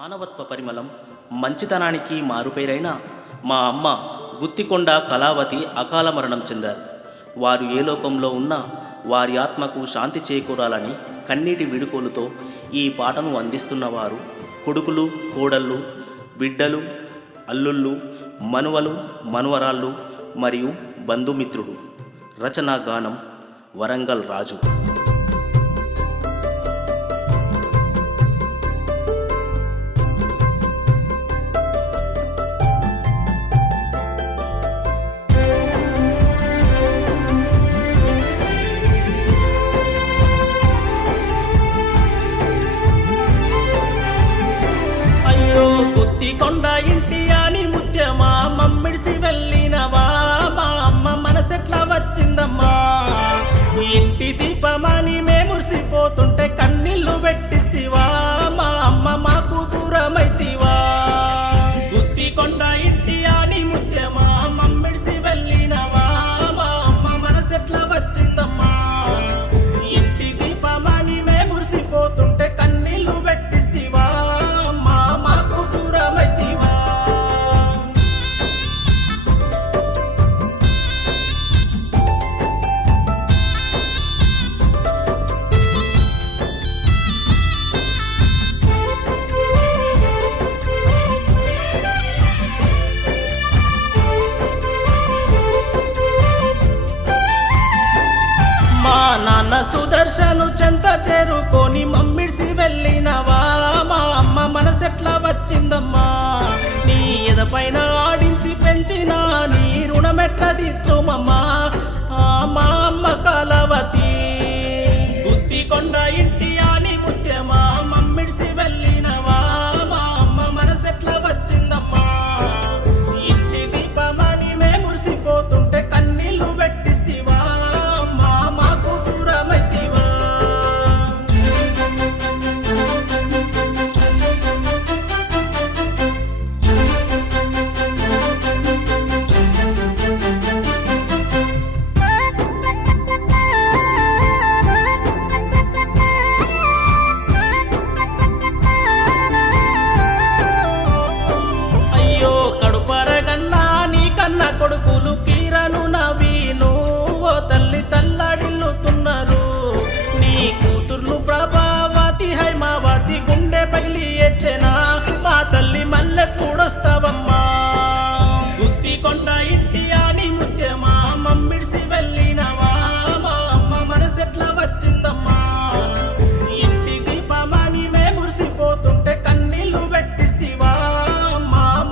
మానవత్వ పరిమళం మంచితనానికి మారుపేరైన మా అమ్మ గుత్తికొండ కళావతి అకాల మరణం చెందారు. వారు ఏ లోకంలో ఉన్నా వారి ఆత్మకు శాంతి చేకూరాలని కన్నీటి విడుకోలుతో ఈ పాటను అందిస్తున్నవారు కొడుకులు, కోడళ్ళు, బిడ్డలు, అల్లుళ్ళు, మనువలు, మనువరాళ్ళు మరియు బంధుమిత్రుడు. రచనా గానం వరంగల్ రాజు. గుత్తికొండ ఇంటి అని ముత్యమా మమ్మిడిసి వెళ్ళినవా, మా అమ్మ మనసెట్లా వచ్చిందమ్మా. ఇంటి దీపమని మేముసిపోతుంటే కన్నీళ్లు పెట్టిస్తివా, మా అమ్మ మాకు దూరమైతివా. గుత్తికొండ ఇంటి అని ముత్యమా మమ్మిడిసి వెళ్ళినవా, మా అమ్మ మనసెట్లా వచ్చిందమ్మా. ఇంటి దీపమని మేముసిపోతుంటే కన్నీళ్లు పెట్టిస్తివా, నాన్న సుదర్శను చెంత చేరుకొని మమ్మిడిసి వెళ్ళినవా, మా అమ్మ మనసెట్లా వచ్చిందమ్మా. నీ ఎదపైన ఆడించి పెంచిన నీ రుణమెట్లా తీర్చుమమ్మా, మా అమ్మ కళావతి. గుత్తికొండ ఇంటి అని ముత్యమా మమ్మిడిసి వెళ్ళినవా, మా అమ్మ మనసెట్లా వచ్చిందమ్మా. ఇంటి దీపమని మేమురిసిపోతుంటే కన్నీళ్లు పెట్టిస్తివా, కొడుకులు కీరను నవీను ఓ తల్లి తల్లాడిల్లుతున్నారు. నీ కూతుర్లు ప్రభావతి హైమావతి గుండె పగిలి ఏడ్చెనా, మా తల్లి మల్లె కూడొస్తావమ్మా. గుత్తికొండ ఇంటి అని ముత్యమా మమ్మిడిసి వెళ్ళినవా, మా అమ్మ మనసెట్లా వచ్చిందమ్మా. ఇంటి దీపమని మేమురిసిపోతుంటే కన్నీళ్లు పెట్టిస్తివా,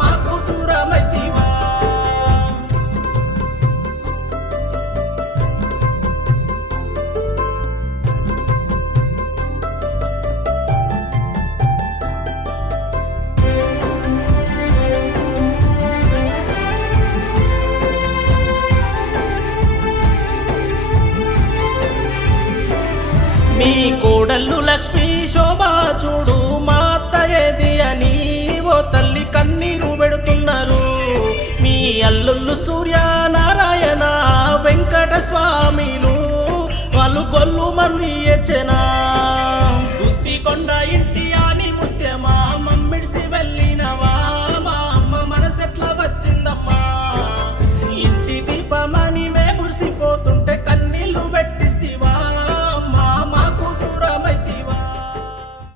మాకు దూరమైతివా. మీ కోడళ్ళు లక్ష్మీ శోభా చూడు మా అత్త ఏది అని ఓ తల్లి కన్నీరు పెడుతున్నారు. మీ అల్లుళ్ళు సూర్యనారాయణ వెంకట స్వామిలు వాళ్ళు గొల్లు మంది ఏడ్చెనా.